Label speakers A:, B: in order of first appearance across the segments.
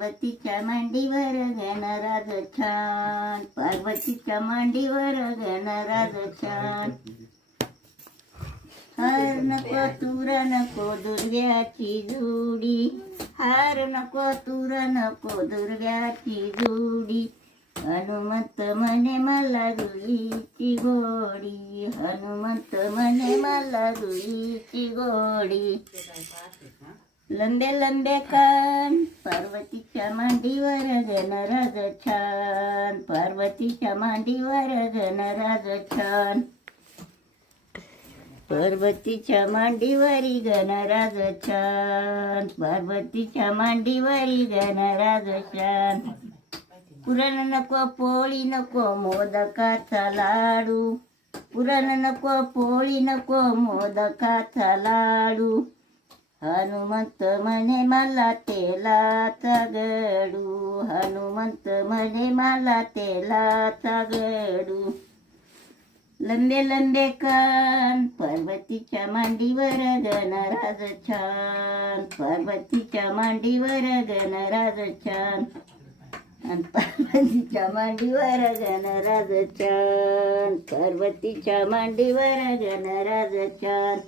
A: पार्वतीच्या मांडीवर गणराज छान. पार्वतीच्या मांडीवर गणराज छान. हार नको तुर नको दुर्ग्याची जुडी. हार नको तुरा नको दुर्ग्याची जुडी. हनुमंत म्हणे मला रुईची गोडी. हनुमंत म्हणे मला रुईची गोडी. लंबे लंबे कान पार्वतीच्या मांडीवर गणराज छान. पार्वतीच्या मांडीवर गणराज छान. पार्वतीच्या मांडीवरी गणराज छान. पार्वतीच्या मांडीवरी गणराज छान. पुरण नको पोळी नको मोदकाचा लाडू. पुरण नको पोळी नको मोदकाचा लाडू. हनुमंत म्हणे मला तेलाचा गडू हनुमंत म्हणे मला तेलाचा गडू लंबे लंबे कान पार्वतीच्या मांडीवर गणराज छान. पार्वतीच्या मांडीवर गणराज छान. आणि पार्वतीच्या मांडीवर गणराज छान. पार्वतीच्या मांडीवर गणराज छान.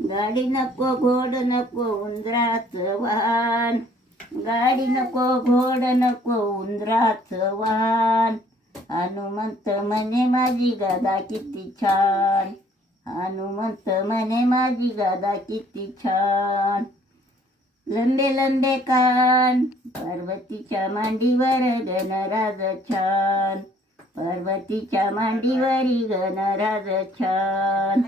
A: गाडी नको घोड नको उंदराचं वाहन. गाडी नको घोड नको उंदराचं वाहन. हनुमंत म्हणे माझी गादा किती छान. हनुमंत म्हणे माझी गादा किती छान. लंबे लंबे कान पार्वतीच्या मांडीवर गणराज छान. पार्वतीच्या मांडीवरी गणराज छान.